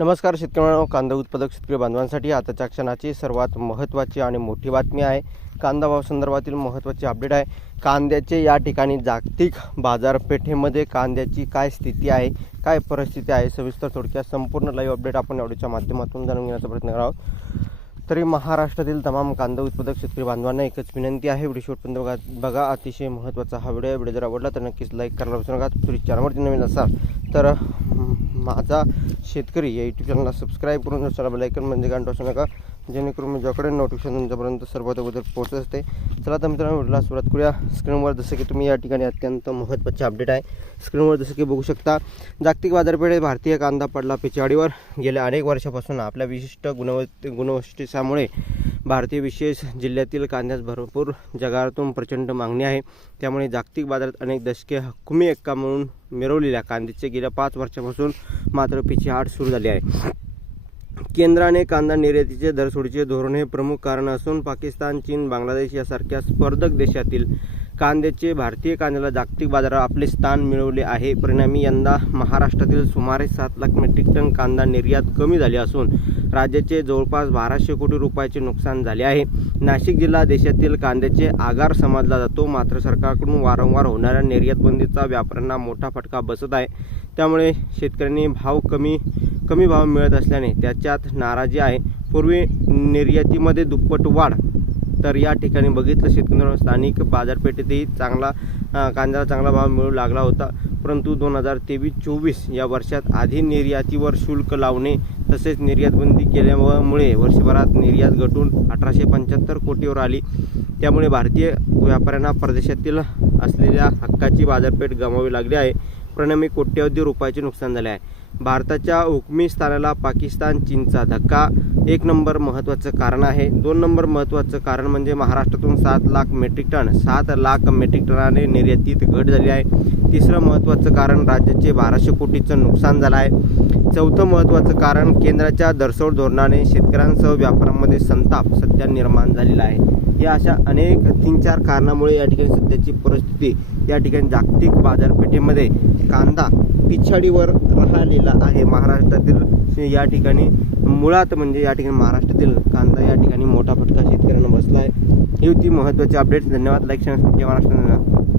नमस्कार शेतकऱ्यांनो कांदा उत्पादक शेतकरी बांधवांसाठी आताच्या क्षणाची सर्वात महत्त्वाची आणि मोठी बातमी आहे. कांदा भाव संदर्भातील महत्त्वाची अपडेट आहे. कांद्याचे या ठिकाणी जागतिक बाजारपेठेमध्ये कांद्याची काय स्थिती आहे काय परिस्थिती आहे सविस्तर थोडक्यात संपूर्ण लाईव्ह अपडेट आपण ऑडिओच्या माध्यमातून जाणून घेण्याचा प्रयत्न करावा तरी महाराष्ट्रातील तमाम कांदा उत्पादक शेतकरी बांधवांना एकच विनंती आहे. व्हिडिओ शेवटपर्यंत बघा बघा. अतिशय महत्त्वाचा हा व्हिडिओ व्हिडिओ जर आवडला तर नक्कीच लाईक करायला विसरू नका. तुम्ही चॅनलवरती नवीन असाल तर माझा शेतकरी या यूट्यूब चॅनलला सबस्क्राईब करून चला बेलायकन म्हणजे घंटा असू नका. जेणेकरून मी ज्याकडे नोटिफिकेशन तुमच्यापर्यंत सर्वात अगोदर पोहोचत असते. चला तर मित्रांनो व्हिडिओला सुरुवात करूया. स्क्रीनवर जसं की तुम्ही या ठिकाणी अत्यंत महत्त्वाचे अपडेट आहे. स्क्रीनवर जसं की बघू शकता जागतिक बाजारपेठेत भारतीय कांदा पडला पिछाडीवर. गेल्या अनेक वर्षापासून आपल्या विशिष्ट गुणवत् गुणवैशिष्ट्यामुळे भारतीय विशेष जिल्ह्यातील कांद्यास भरपूर जगातून प्रचंड मागणी आहे. त्यामुळे जागतिक बाजारात अनेक दशके हक्कुमी एक्का म्हणून मिरवलेल्या कांद्याचे गेल्या पाच वर्षापासून मात्र पिछेहाट सुरू झाली आहे. केंद्राने कांदा निर्यातीचे दरसोडीचे धोरण हे प्रमुख कारण असून पाकिस्तान चीन बांगलादेश यासारख्या स्पर्धक देशातील कांद्याचे भारतीय कांद्याला जागतिक बाजारात आपले स्थान मिळवले आहे. परिणामी यंदा महाराष्ट्रातील सुमारे सात लाख मेट्रिक टन कांदा निर्यात कमी झाली असून राज्याचे जवळपास बाराशे कोटी रुपयाचे नुकसान झाले आहे. नाशिक जिल्हा देशातील कांद्याचे आगार समजला जातो. मात्र सरकारकडून वारंवार होणाऱ्या निर्यात बंदीचा व्यापाऱ्यांना मोठा फटका बसत आहे. त्यामुळे शेतकऱ्यांनी भाव कमी कमी भाव मिळत असल्याने त्याच्यात नाराजी आहे. पूर्वी निर्यातीमध्ये दुप्पट वाढ. तर या ठिकाणी बघितलं शेतकऱ्यांना स्थानिक बाजारपेठेतही चांगला कांद्याला चांगला भाव मिळू लागला होता. परंतु दोन हजार तेवीस चोवीस या वर्षात आधी निर्यातीवर शुल्क लावणे तसेच निर्यातबंदी केल्यामुळे वर्षभरात निर्यात घटून अठराशे पंच्याहत्तर कोटीवर आली. त्यामुळे भारतीय व्यापाऱ्यांना परदेशातील असलेल्या हक्काची बाजारपेठ गमावी लागली आहे. परिणामी कोट्यवधी रुपयाचे नुकसान झाले आहे. भारताच्या हुकमी स्थानाला पाकिस्तान चीनचा धक्का. एक नंबर महत्त्वाचं कारण आहे. दोन नंबर महत्त्वाचं कारण म्हणजे महाराष्ट्रातून सात लाख मेट्रिक टन सात लाख मेट्रिक टनाने निर्यातीत घट झाली आहे. तिसरं महत्त्वाचं कारण राज्याचे बाराशे कोटीचं नुकसान झालं आहे. चौथं महत्त्वाचं कारण केंद्राच्या दरसोड धोरणाने शेतकऱ्यांसह व्यापाऱ्यांमध्ये संताप सध्या निर्माण झालेला आहे. या अशा अनेक तीन चार कारणामुळे या ठिकाणी सध्याची परिस्थिती या ठिकाणी जागतिक बाजारपेठेमध्ये कांदा पिछाडीवर मिळालेला आहे महाराष्ट्रातील. या ठिकाणी मुळात म्हणजे या ठिकाणी महाराष्ट्रातील कांदा या ठिकाणी मोठा फटका शेतकऱ्यांना बसला आहे ही होती महत्त्वाची अपडेट धन्यवाद. Like share Maharashtra.